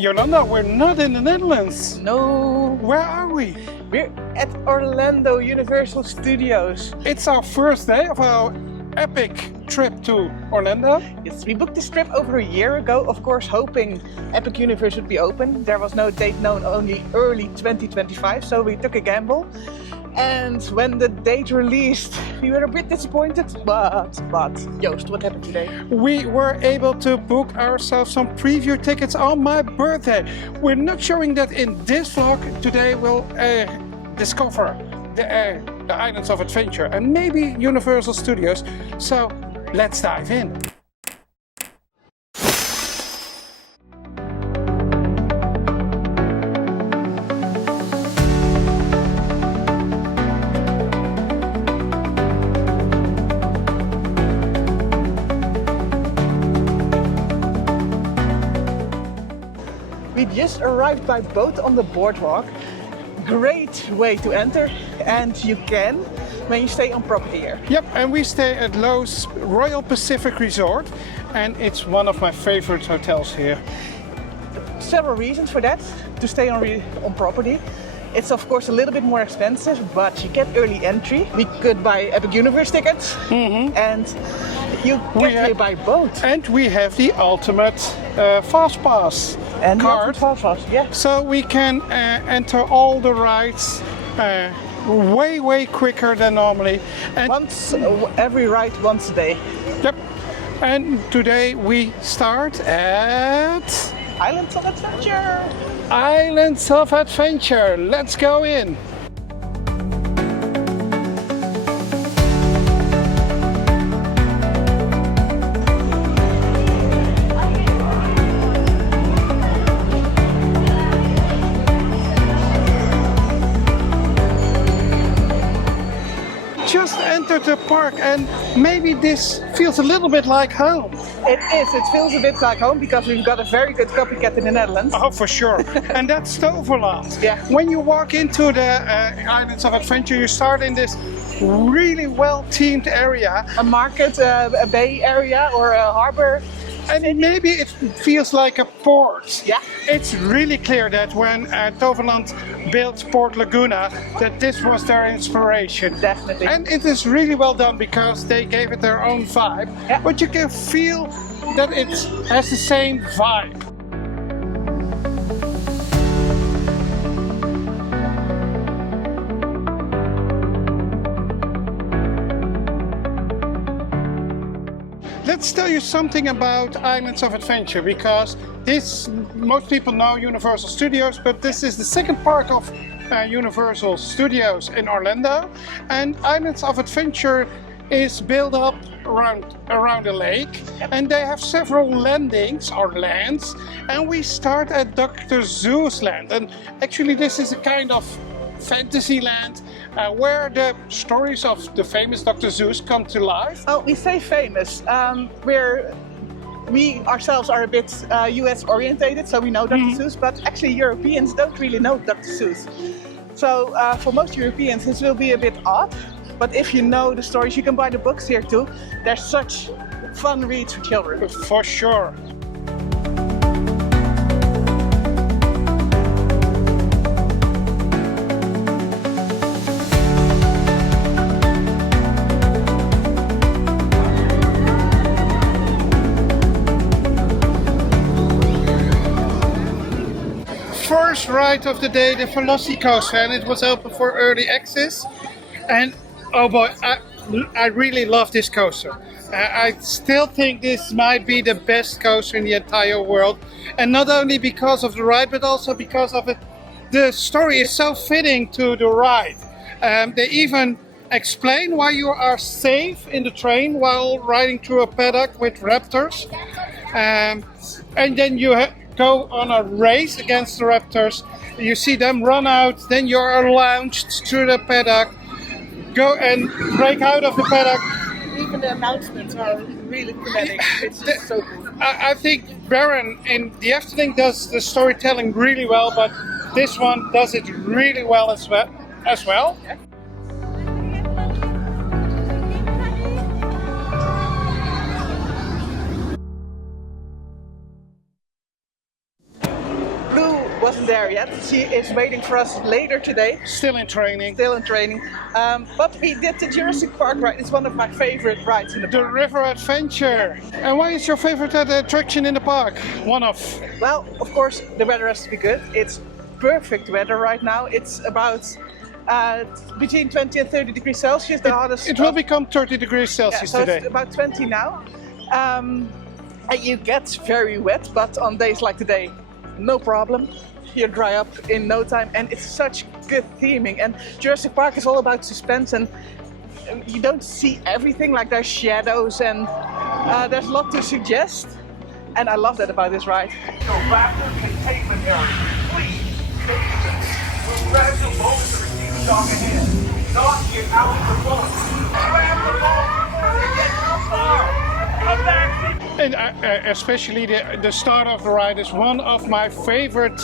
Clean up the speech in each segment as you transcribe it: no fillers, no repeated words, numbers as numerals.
Yolanda, we're not in the Netherlands. No, Where are we? we're at Orlando Universal Studios. It's our first day of our epic trip to Orlando. Yes, we booked this trip over a year ago, of course, hoping Epic Universe would be open. There was no date known, only early 2025, so we took a gamble. And when the date released, we were a bit disappointed, but Joost, what happened today? We were able to book ourselves some preview tickets on my birthday. We're not showing that in this vlog. Today we'll discover the Islands of Adventure and maybe Universal Studios. So let's dive in. We just arrived by boat on the boardwalk. Great way to enter, and you can when you stay on property here. Yep, and we stay at Lowe's Royal Pacific Resort, and it's one of my favorite hotels here. Several reasons for that, to stay on property. It's of course a little bit more expensive, but you get early entry. We could buy Epic Universe tickets, and you get here by boat. And we have the ultimate fast pass And card. Yeah. So we can enter all the rides way quicker than normally. And Every ride once a day. yep. And today we start at Islands of Adventure. Islands of Adventure. Let's go in. Just entered the park and maybe this feels a little bit like home. It is. It feels a bit like home because we've got a very good copycat in the Netherlands. Oh, for sure. And that's Toverland. Yeah. When you walk into the Islands of Adventure, you start in this really well-themed area. A market, a bay area or a harbor. And maybe it feels like a port. Yeah. It's really clear that when Toverland built Port Laguna, that this was their inspiration. Definitely. And it is really well done because they gave it their own vibe. Yeah. But you can feel that it has the same vibe. Let's tell you something about Islands of Adventure, because most people know Universal Studios, but this is the second park of Universal Studios in Orlando, and Islands of Adventure is built up around a lake, and they have several landings or lands, and we start at Dr. Seuss land, and actually this is a kind of fantasy land where the stories of the famous Dr. Seuss come to life. Oh, we say famous. We ourselves are a bit US orientated, so we know Dr. Seuss, but actually Europeans don't really know Dr. Seuss. So for most Europeans this will be a bit odd, but if you know the stories, you can buy the books here too. They're such fun reads for children. For sure. First ride of the day, the Velocicoaster, and it was open for early access. And oh boy, I really love this coaster. I still think this might be the best coaster in the entire world, and not only because of the ride, but also because of it. The story is so fitting to the ride. They even explain why you are safe in the train while riding through a paddock with raptors, and then you go on a race against the raptors. You see them run out, then you are launched through the paddock, go and break out of the paddock. Even the announcements are really thematic. It's just so cool. I think Baron in the afternoon does the storytelling really well, but this one does it really well as well. Yeah. wasn't there yet. She is waiting for us later today. Still in training. Still in training. But we did the Jurassic Park ride. It's one of my favorite rides in the The park. river adventure. And why is your favorite attraction in the park? One of. Well, of course, the weather has to be good. It's perfect weather right now. It's about between 20 and 30 degrees Celsius. The hardest. It will become 30 degrees Celsius so today. It's about 20 now. And you get very wet, but on days like today, no problem. You dry up in no time, and it's such good theming. And Jurassic Park is all about suspense, and you don't see everything, like there's shadows and there's a lot to suggest. And I love that about this ride. So raptor containment area. Please, we'll grab the boat to receive the shock ahead. Not get out of the boat. Grab the boat before they get too far. Come back. And especially the start of the ride is one of my favorite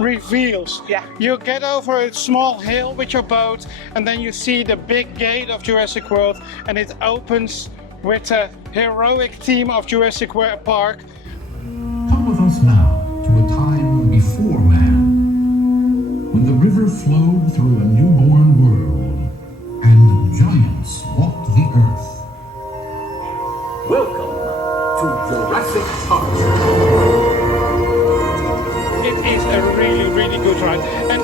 reveals. Yeah. You get over a small hill with your boat, and then you see the big gate of Jurassic World, and it opens with a heroic theme of Jurassic Park. Come with us now to a time before man, when the river flowed through a newborn world, and giants walked the earth. Welcome to Jurassic Park. It is a really, really good ride. And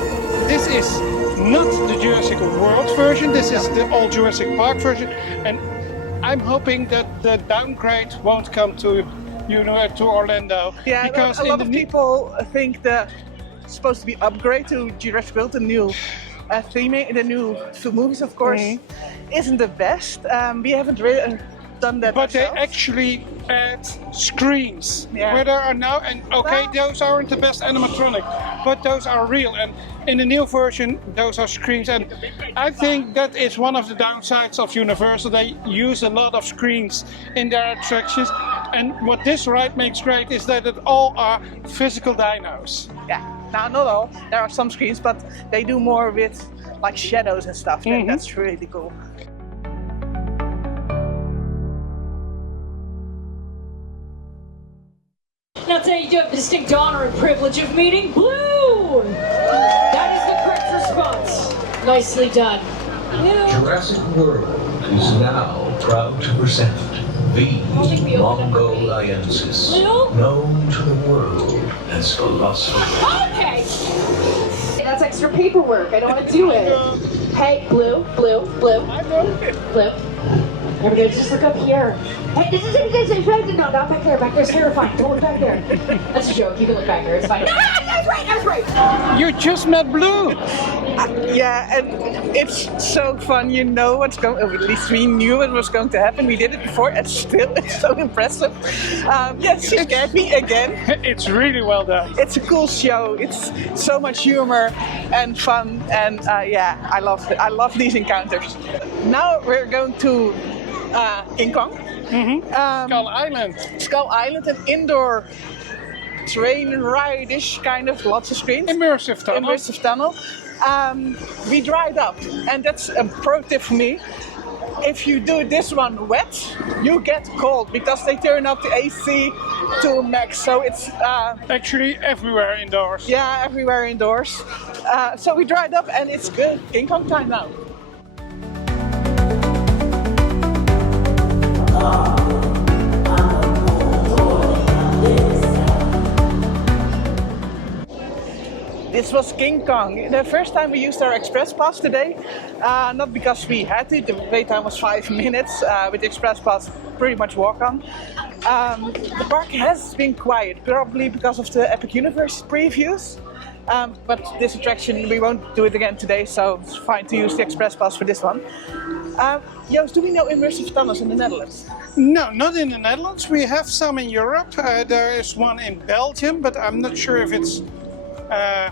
this is not the Jurassic World version, this is the old Jurassic Park version. And I'm hoping that the downgrade won't come to Orlando. Yeah, because a lot of people think the supposed to be upgrade to Jurassic World, the new theming, the new movies, of course, isn't the best. We haven't really done that But ourselves. they actually add screens Yeah. where there are now, and okay, those aren't the best animatronic, but those are real. And in the new version, those are screens. And I think that is one of the downsides of Universal. They use a lot of screens in their attractions. And what this ride makes great is that it all are physical dinos. Yeah, now not all. There are some screens, but they do more with like shadows and stuff. That's really cool. Now today you do have the distinct honor and privilege of meeting Blue! That is the correct response. Nicely done. Blue. Jurassic World is now proud to present the Mongoliensis, Blue? known to the world as Velociraptor. Okay! That's extra paperwork. I don't want to do it. Hey, Blue. Blue. There we go, just look up here. Hey, this is right. No, not back there. Back there's terrifying. Don't look back there. That's a joke. You can look back there. It's fine. No, that's right. You just met Blue! Yeah, and it's so fun. You know what's going. At least we knew what was going to happen. We did it before, and still, it's so impressive. Yes, she scared me again. It's really well done. It's a cool show. It's so much humor and fun, and yeah, I love it. I love these encounters. Now we're going to King Kong. Skull Island. Skull Island, an indoor train ride-ish kind of, lots of screens. Immersive tunnel. Immersive tunnel. We dried up, and that's a pro tip for me. If you do this one wet, you get cold because they turn up the AC to max. So it's Actually everywhere indoors. yeah, everywhere indoors. So we dried up, and it's good. King Kong time now. This was King Kong. The first time we used our express pass today, not because we had to. The wait time was 5 minutes. With the express pass, pretty much walk on. The park has been quiet, probably because of the Epic Universe previews. But this attraction, we won't do it again today, so it's fine to use the express pass for this one. Joost, do we know immersive tunnels in the Netherlands? No, not in the Netherlands. We have some in Europe. There is one in Belgium, but I'm not sure if it's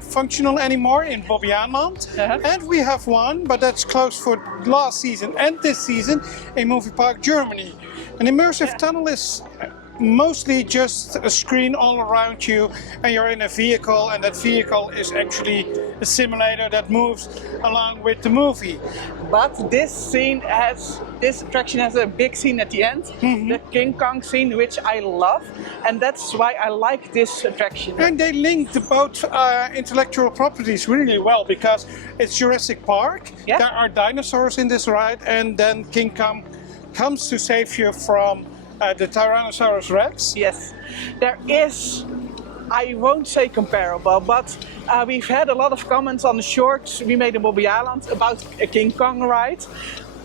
functional anymore in Bobbejaanland. And we have one, but that's closed for last season and this season in Movie Park Germany. An immersive tunnel is mostly just a screen all around you, and you're in a vehicle, and that vehicle is actually a simulator that moves along with the movie. But this attraction has a big scene at the end, the King Kong scene, which I love, and that's why I like this attraction. And they linked both intellectual properties really well, because it's Jurassic Park, Yeah. there are dinosaurs in this ride, and then King Kong comes to save you from the Tyrannosaurus Rex. Yes, there is, I won't say comparable, but we've had a lot of comments on the shorts we made in Bobby Island about a King Kong ride.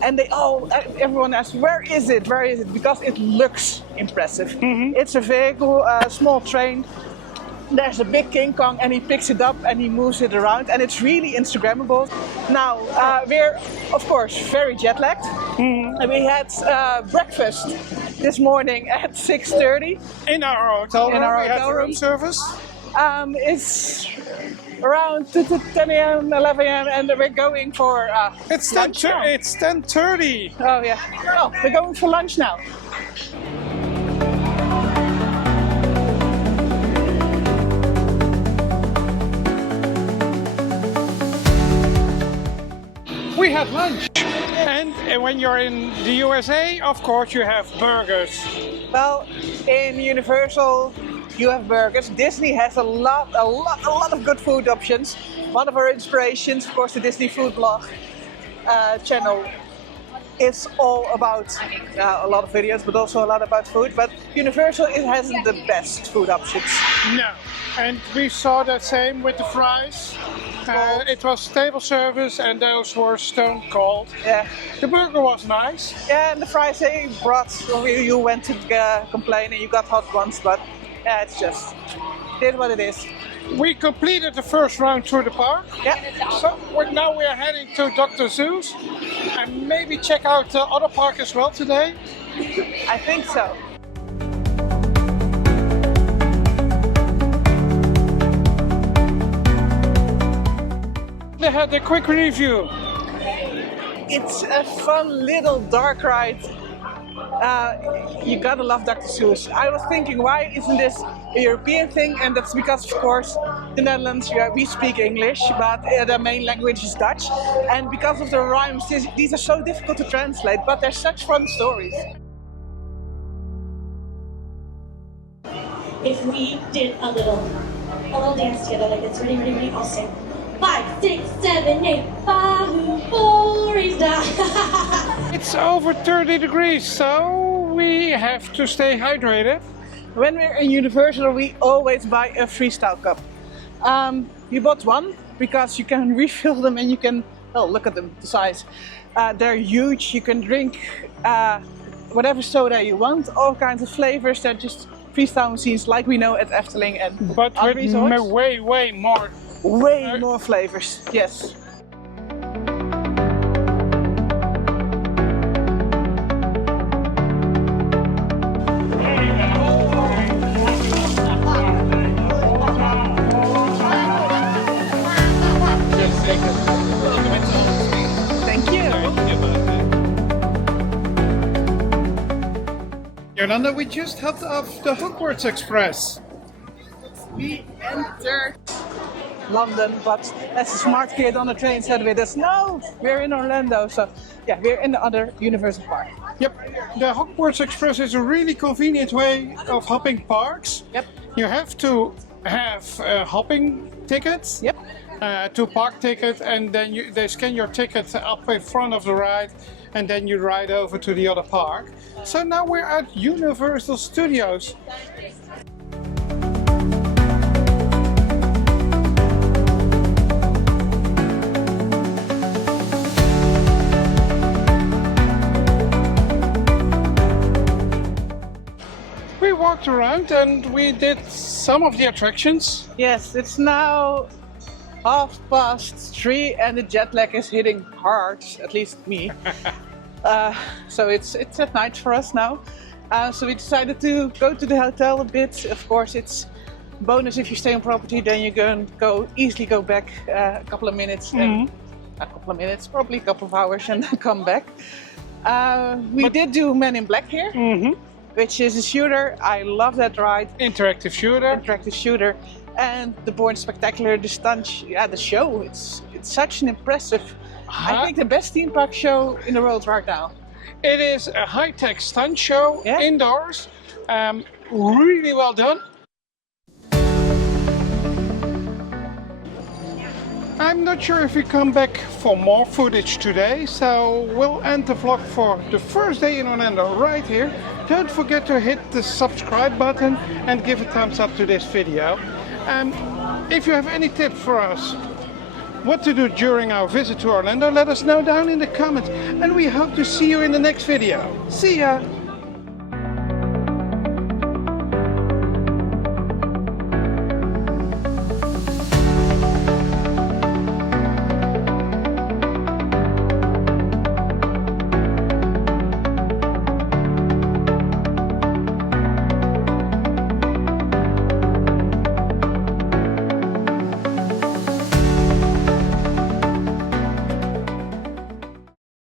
And everyone asks, where is it? Where is it? Because it looks impressive. It's a vehicle, a small train. There's a big King Kong and he picks it up and he moves it around, and it's really Instagrammable. Now, we're of course very jet lagged. And we had breakfast this morning at 6:30. In our hotel room, In our we have hotel room room. service. It's around 10 a.m., 11 a.m. and we're going for It's lunch now. It's 10:30. Oh yeah, oh, we're going for lunch now. We had lunch. And when you're in the USA, of course, you have burgers. Well, in Universal, you have burgers. Disney has a lot of good food options. One of our inspirations, of course, the Disney Food Blog channel. It's all about a lot of videos, but also a lot about food. But Universal, it hasn't the best food options. No. And we saw the same with the fries. It was table service, and those were stone cold. Yeah, The burger was nice. yeah, and the fries they brought. You went to complain and you got hot ones, but yeah, it's just it is what it is. We completed the first round through the park. Yeah. So now we are heading to Dr. Seuss, and maybe check out the other park as well today. I think so. They had a quick review. It's a fun little dark ride. You gotta love Dr. Seuss. I was thinking, why isn't this a European thing? And that's because, of course, the Netherlands, we speak English, but the main language is Dutch. And because of the rhymes, these are so difficult to translate, but they're such fun stories. If we did a little dance together like this, ready, ready, ready, I'll sing. 5, 6, 7, 8, 5, 4 is down. It's over 30 degrees, so we have to stay hydrated. When we're in Universal, we always buy a freestyle cup. We bought one because you can refill them and you can, oh, look at them, the size. They're huge. You can drink whatever soda you want, all kinds of flavors. They're just freestyle machines like we know at Efteling and But other with resorts. way more. Way more flavors, yes. Thank you. Jolanda, we just hopped off the Hogwarts Express. We entered London, but as a smart kid on the train said with us, no, we're in Orlando. So yeah, we're in the other Universal Park. Yep, the Hogwarts Express is a really convenient way of hopping parks. Yep. You have to have hopping tickets, Yep. 2-park ticket, and then they scan your ticket up in front of the ride, and then you ride over to the other park. So now we're at Universal Studios. We walked around and we did some of the attractions. Yes, it's now 3:30 and the jet lag is hitting hard, at least me. So it's at night for us now. So we decided to go to the hotel a bit. Of course, it's bonus if you stay on property, then you can easily go back a couple of minutes. And a couple of minutes, probably a couple of hours, and then come back. We did do Men in Black here. which is a shooter. I love that ride. Interactive shooter. Interactive shooter. And the Born Spectacular, the stunt, the show. It's such an impressive, I think the best theme park show in the world right now. It is a high-tech stunt show, Yeah. indoors. Really well done. I'm not sure if we come back for more footage today, so we'll end the vlog for the first day in Orlando right here. Don't forget to hit the subscribe button and give a thumbs up to this video. If you have any tips for us what to do during our visit to Orlando, let us know down in the comments, and we hope to see you in the next video. See ya!